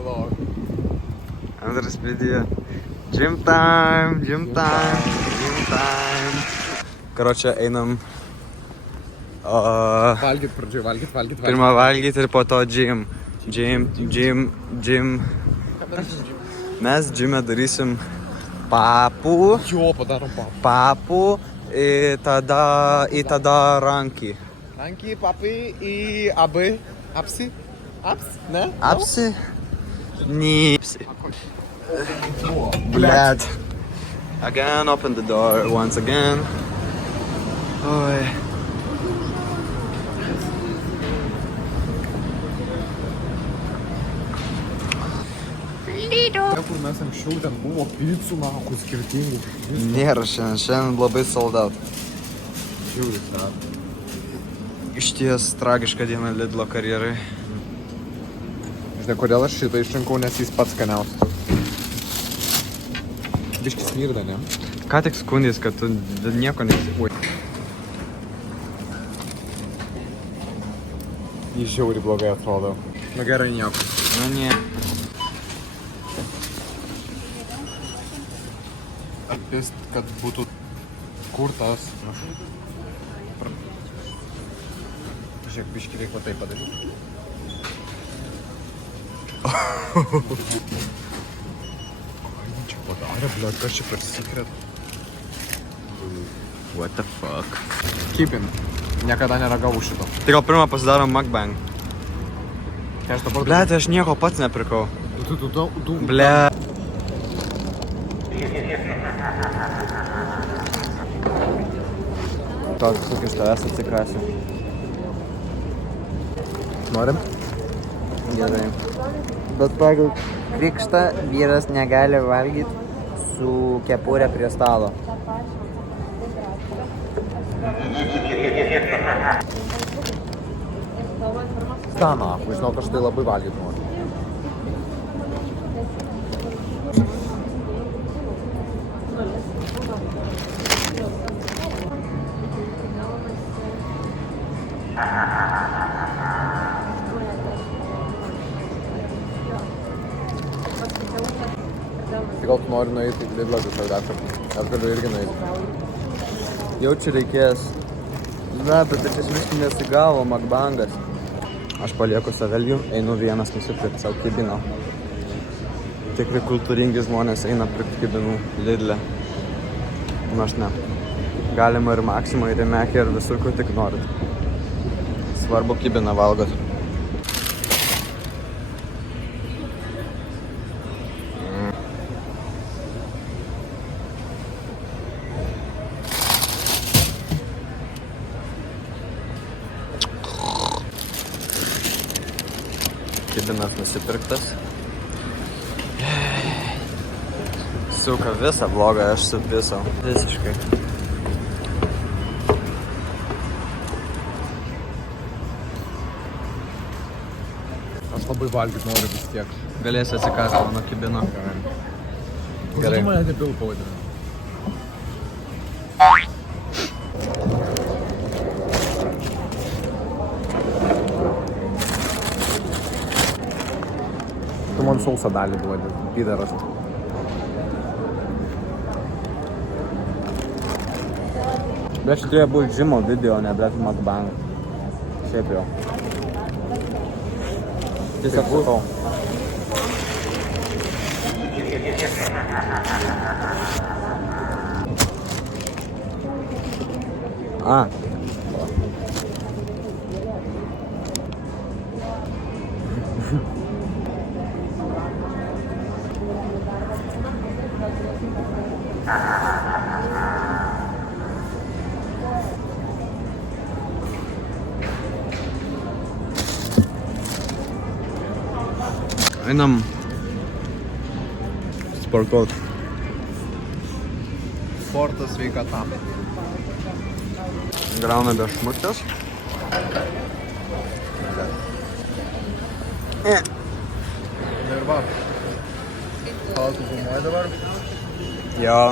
vlog. Antras video. Gym time. Karočią einam Valgyt pradžioj, valgyt. pirmą valgyti ir po to gym. Mes gym'e darysim papų. Jo, padarom Papų ir tada rankį. Ranky, papai į abi. Apsi? Ne? Apsi? Nypsi. Bled. Again, open the door once again. Oi. Kur mes anksčiau ten buvo picų, kur skirtingų. Nėra šiandien labai sold out. Žiūris, ne? Išties tragiška diena Lidlo karjerai. Žinai, kodėl aš šitą išrinkau, nes jis pats skaniausias. Biškis smirda, ne? Ką tik skundys, kad tu nieko nesi... Oi. Jis žiauriai blogai atrodo. Nu gerai, nieko. Nu, nie. Atpist, kad būtų kurtas. Žiūrėk, biškį reikia taip padaryti. Čia padarė, bliot, kas čia per secret? What the fuck? Keepin. Niekada neragavau šito. Tai gal pirmą pasidarom mukbang. Kai aš dabar... Ble, tai aš nieko pats nepirkau. Tu... Ble. Toks tik iš tavęs atsikasiu. Norim? Gerai. Bet pagal krikštą vyras negali valgyti su kepurė prie stalo. Stana, žinok, aš tai labai valgyt noriu. Tai gal tu nori nueiti į Lidlą visą gatvę? Aš galiu irgi nueiti. Jau čia reikės. Na, bet aš visiškai nesigavo mukbangas. Aš palieku savelių, einu vienas nusipirkti savo kibino. Tikrai kultūringi žmonės eina pirkti kibinų Lidle. Nu aš ne. Galima ir Maxima, ir Mekį, ir visur, kur tik norit. Svarbu kibiną valgot. Kibinas nusipirktas. Suka visą vlogą, aš supisau. Visiškai. Aš labai valgyt noriu vis tiek. Galėsi atsikasti mano kibino. Gerai. Tu mane debil pavadinai. Tu man sausą dalį duodi, pydaras. Bet čia turėjo būti žymo video, ne bet mukbang. Šiaip jau. Tiesiog sakau. A. Einam sportuot. Sportas sveikata. Grauna be šmutės. Ir va. Gal tu filmuoji dabar? Jo.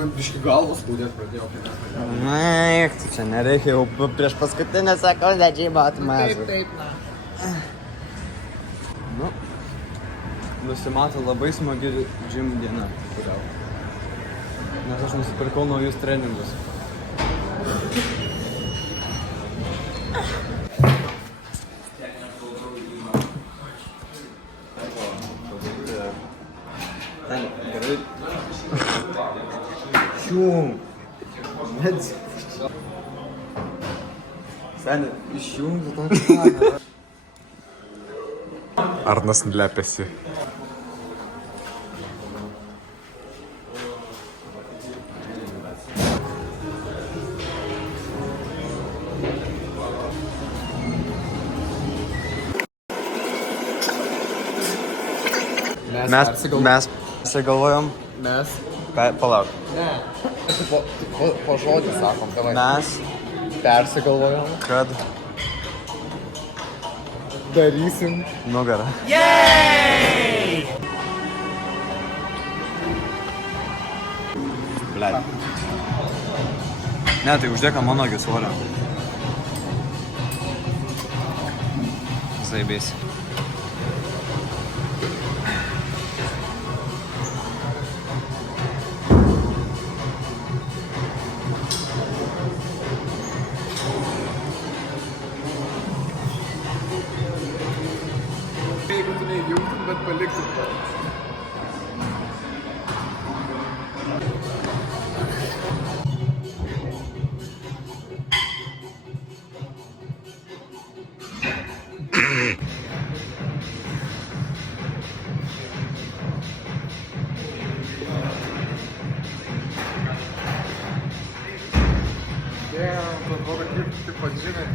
man biški galvos skaudėt pradėjo. Eik, tu čia nereikia jau prieš paskutinę sekundę džybą atmesti. Taip, na. Nu, nusimato labai smagi gym diena. Nes aš nusipirkau naujus treningus. Ten, gerai. Šium. Seni, išjungti tą kamerą. Arnas lepiasi. Mes pasigalvojom. Mes. Palauk. Ne. Po žodį sakom, davai. Mes, Persigalvojom. kad Darysim. nugarą. Blet. Ne, tai uždėka mano svorio. Zaibės. Jeigu tu neįjungtum, bet paliktum. Atrodo, kaip pažinai,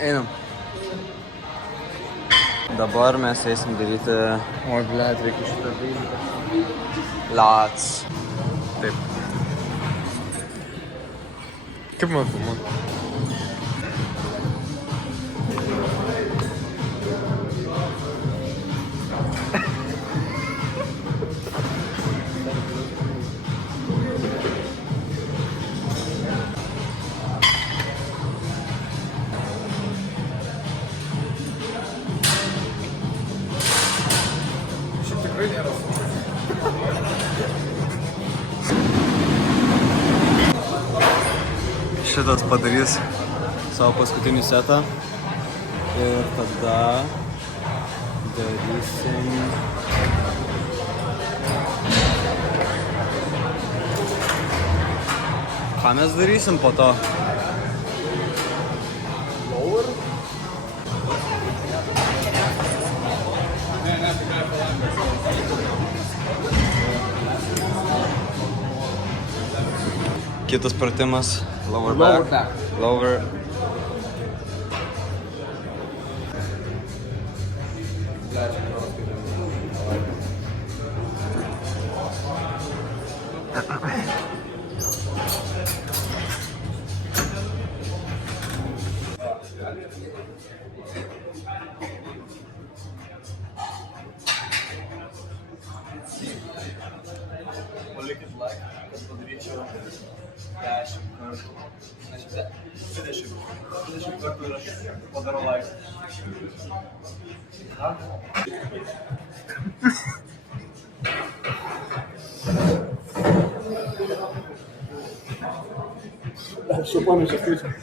Einam. Dabar mes eisim daryti Oi, blet, reikia šitą daryti. lats. Taip. Kaip man filmuot? Šiaip tikrai nėra. Šitas padarys savo paskutinį setą ir tada darysim ką mes darysim po to? Kitas pratimas, lower back. Lower. Palikit like, kad padaryčiau 10 kartų. Ne 20 kartų ir aš padarau like. Aš jau pamiršęs skaičių.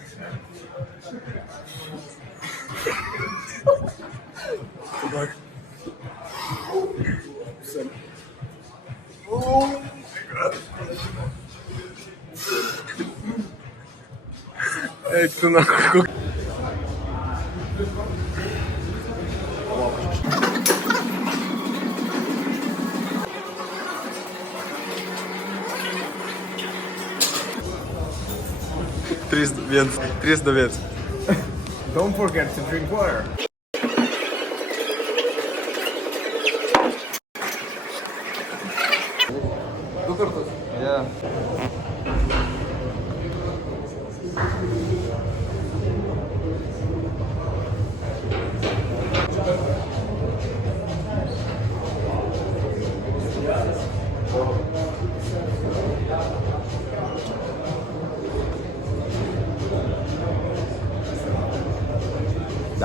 Eik tu nahoj. Trys, 2, 1. Don't forget to drink water. Du kartus. Yeah.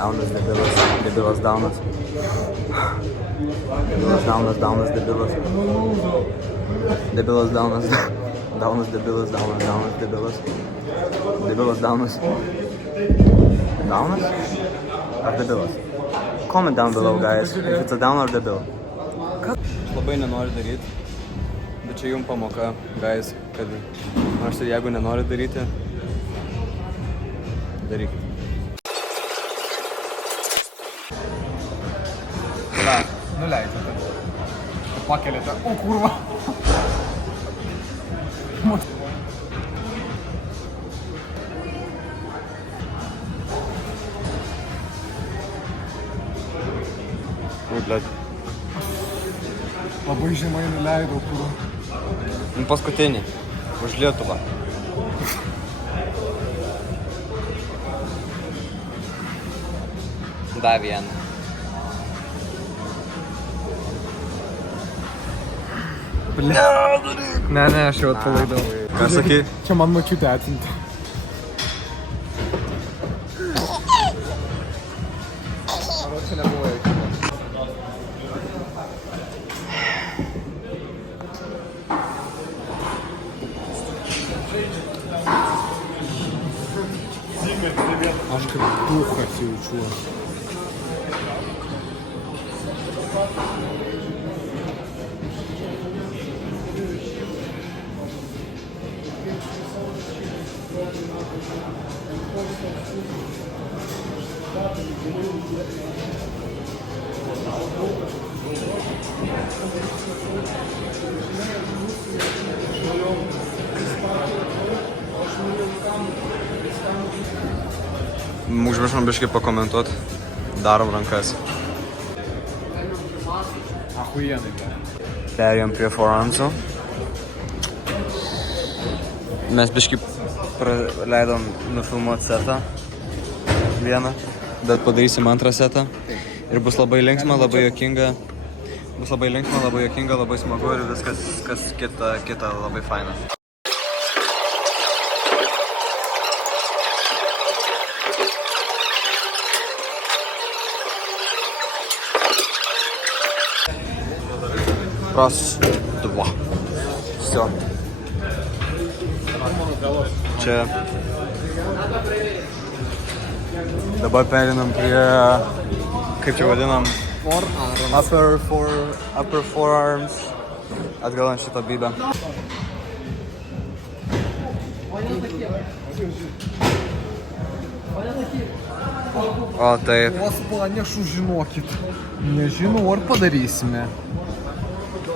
Daunas, debilas, debilas daunas. Debilas daunas, daunas, debilas. Debilas daunas, daunas, debilas, daunas, daunas, debilas. Debilas daunas. Daunas? Ar debilas? Comment down below, guys, if it's a down or debil. Aš labai nenoriu daryti, bet čia jums pamoka, guys, kad nors ir jeigu nenori daryti, darykit. Nuleidžiate. Pakeliate. O kurva. Ui, blėt. Labai žemai nuleidau kurva. Paskutinį. Už Lietuvą. Dar vieną. Ne, aš jau atpalaidau. Ką sakai? Čia man mačiutė atinti. Ar čia nebuvo jokių? Aš kaip duchas jaučiu. Užmiršom biškai pakomentuot. Darom rankas. Ahuienai. Perėjom prie forearmsų. Mes biškai praleidom nufilmuot setą. Vieną. Bet padarysim antrą setą. Ir bus labai linksma, labai juokinga. Bus labai linksma, labai juokinga, labai smagu ir viskas, kas kita labai faina. Раз, два. Все. Čia. Dabar perinam prie, kaip čia vadinam, upper forearms. Atgal ant šitą bydą. O taip. Vos planešu žinokit. Nežinau, ar padarysime.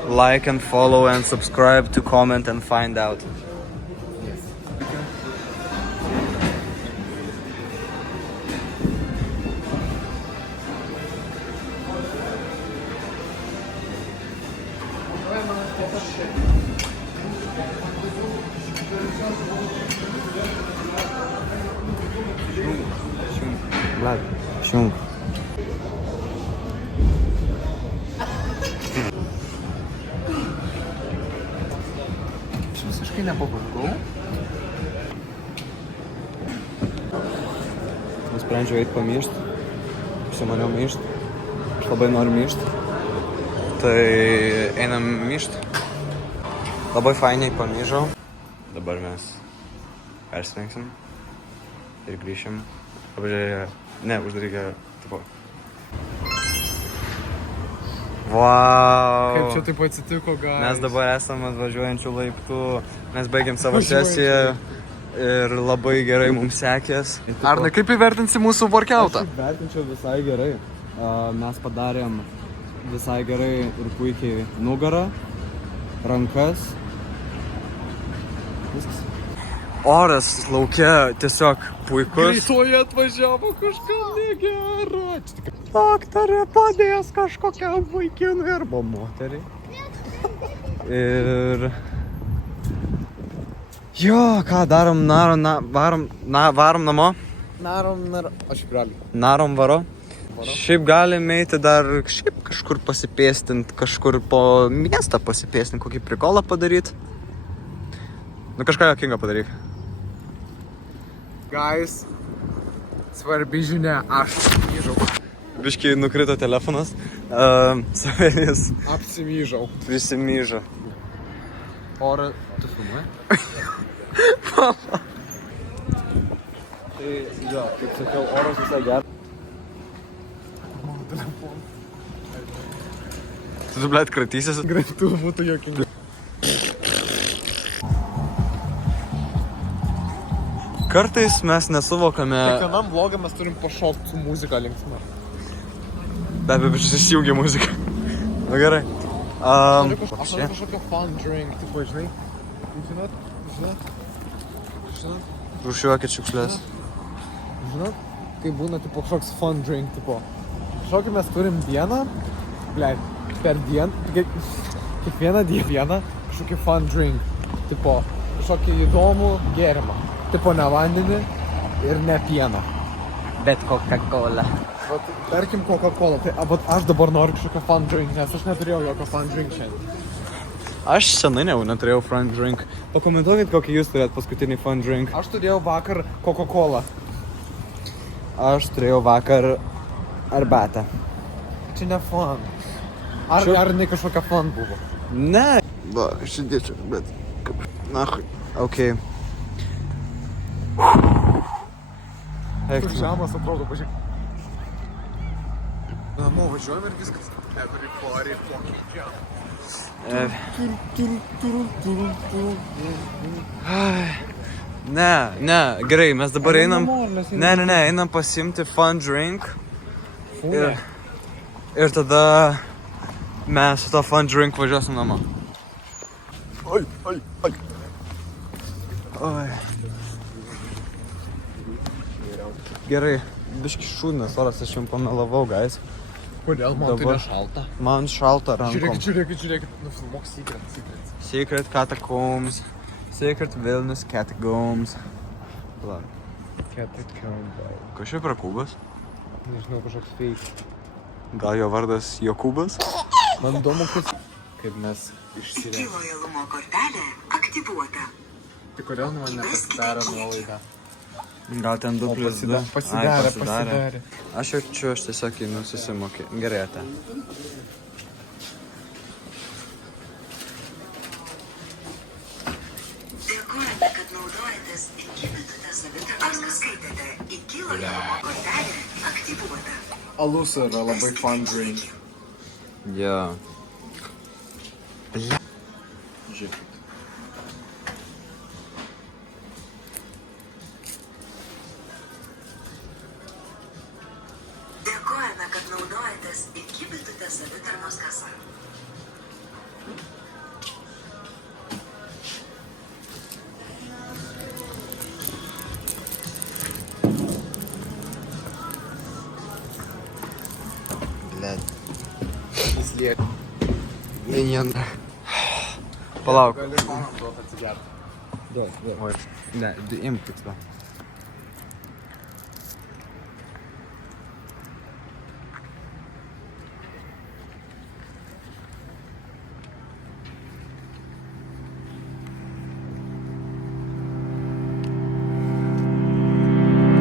Like and follow and subscribe to comment and find out. Šunk. Aš visiškai nepavargau. Nusprendžiau eiti pamyšt. Užsimaniau myšt. Aš labai noriu myšt. Tai einam myšt. Labai fainiai pamyžau. Dabar mes persirengsim ir grįšim. Uždarykė. Wow. Kaip čia taip atsitiko, guys? Mes dabar esame atvažiuojančių laiptų. Mes baigėm savo sesiją ir labai gerai mums sekės. Arnai, kaip įvertinsi mūsų workoutą? Aš vertinčiau visai gerai. Mes padarėm visai gerai ir puikiai nugarą, rankas. Viskas. Oras laukia tiesiog puikus. Greitoji atvažiavo kažkam negera. Daktarė padės kažkokiam vaikinui arba moteriai. Ir... Jo, ką darom, varom namo. Aš braliu. Narom varo. Šiaip galime eiti dar šiaip kažkur pasipėstint, kažkur po miestą pasipėstint, kokį prikolą padaryt. Nu kažką jokingą padaryk. Guys, svarbi žinia, aš apsimyžau. Biškai nukrito telefonas. Savelis Apsimyžau. prisimyžo. Ora, tu filmuoji? Tai jo, kaip sakiau, oras visai geras. Tu blėt kratysis. Greitų būtų jokinga. Kartais mes nesuvokame... Kiekvienam vlogą mes turim pašokti su muzika linksma. Be abejo, bet įsijungia muzika. Na gerai. Aš noriu kažkokio fun drink, tipo, žinai? Žinot? Rūšiuokit šiukšlės. Žinot? Kai būna, tipo, kažkoks fun drink, tipo. Kažkokį mes turim dieną, blėt, per dieną, kiekvieną dieną kažkokį fun drink, tipo, kažkokį įdomų gėrimą. Tipo, ne vandenį ir ne pieną. Bet Coca-Cola. Vat, tarkim, Coca-Cola, tai aš dabar noriu kažkokio fun drink, nes aš neturėjau jokio fun drink šiandien. Aš senai jau neturėjau fun drink. Pakomentuokit, kokį jūs turėt paskutinį fun drink. Aš turėjau vakar Coca-Cola. Aš turėjau vakar arbatą. Čia ne fun. Ar ne kažkokia fun buvo? Ne. Va, aš įdėčiau, bet... Nahui. Okei. Kur žemas atrodo, pažiūrėk. Namo važiuojam ir viskas. Everybody fucking jump. Ne, gerai, mes dabar einam... Ne, einam pasiimti fun drink. Ir tada mes su to fun drink važiuosim namo. Oi. Gerai, biški šūdnas oras, aš jums pamelavau, guys. Kodėl? Man tai nešalta. Man šalta rankom. Žiūrėkit. Nufilmuok Secret. Secret Catacombs. Secret Vilnius Catacombs. Palauk. Catacombs. Kas šiaip yra Kubas? Nežinau, kažkoks fake. Gal jo vardas Jokūbas? Man įdomu, kaip mes išsirėmėm. Lojalumo kortelė aktyvuota. Tai kodėl man nepasidarė nuolaidą? Gal ten 2+2? Pasidarė. Aš jaučiu, aš tiesiog einu susimokė. Gerai, ate. Dėkojame, kad naudojatės iki minutės savitarnos. Ar nuskaitėte iki lojalumo kortelė aktyvuota? Alus yra labai fun drink. Jo. Žiūrėkit. Dėkojame, kad naudojatės iki minutės savitarnos kasa. Blėt. Jis lieka. Palauk. Gali man duot atsigerti. Duot. Oi. Ne, imk tiksliau.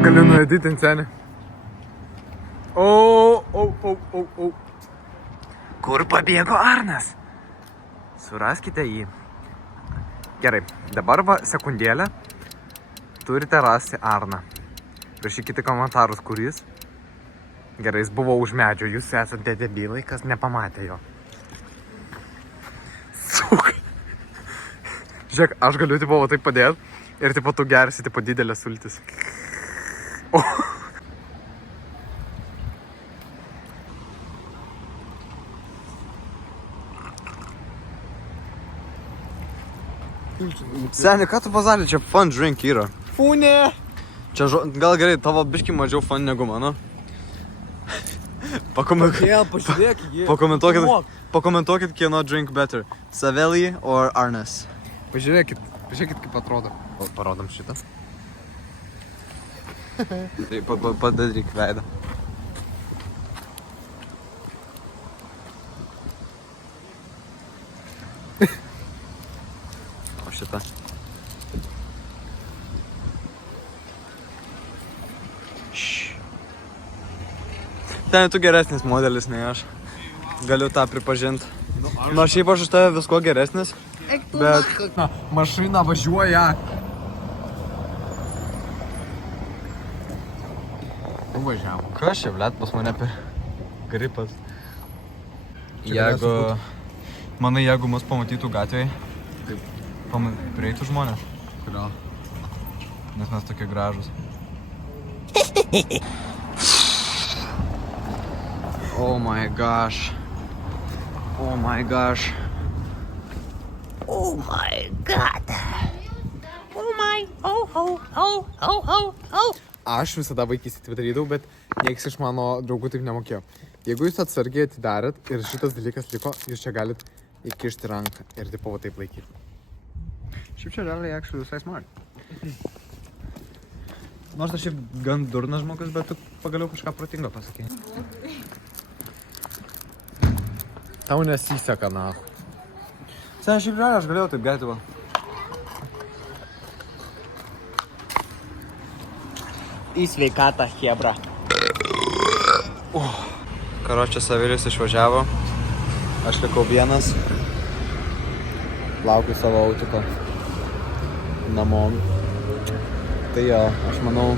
Galiu nuedyti senį. O. Kur pabėgo Arnas? Suraskite jį. Gerai, dabar va sekundėlę turite rasti Arną. Rašykite komentarus, kuris. Gerai, jis buvo už medžio, jūs esate debilai, kas nepamatė jo. Suk. Žiūrėk, aš galiu tipo va taip padėti ir tipo tu gersi tipo didelės sultis. O. sulčių. Seni, ką tu pasakė, čia fun drink yra. Fūne! Čia gal gerai, tavo biški mažiau fun negu mano. Pakomentuokit, kieno drink better. Savelį or Arnes. Pažiūrėkit kaip atrodo. Parodom šitą. Tai padaryk veidą. O šitą. Ten tu geresnis modelis nei aš. Galiu tą pripažinti. Nors šiaip aš už tave visko geresnis. Bet... Na, mašina važiuoja. Važiavo. Kas čia, blet, pas mane per gripas? Jeigu... Manai, jeigu mus pamatytų gatvėje, prieitų žmonės? Kodėl? Nes mes tokie gražus. Oh my gosh. Oh my gosh. Oh my god. Oh my, oh. Aš visada vaikystėje tai darydavau, bet nieks iš mano draugų taip nemokėjo. Jeigu jūs atsargiai atidarėt ir šitas dalykas liko, jūs čia galit įkišti ranką ir tipo va taip laikyti. Šiaip čia realiai actually visai smart. Nors aš šiaip gan durnas žmogus, bet tu pagaliau kažką protingo pasakei. Tau nesiseka, na. Sen, šiaip realiai aš galėjau taip gerti va. Į sveikatą, chebra. Karočią Savilis išvažiavo. Aš likau vienas. Laukiu savo autiko namo. Tai jo, aš manau,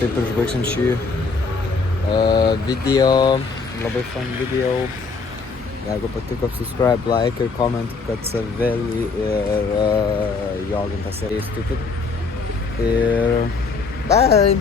taip ir užbaigsim šį video. Labai fun video. Jeigu patiko, subscribe, like ir comment, kad Savilį ir Jogintas yra stupid. Ir bye!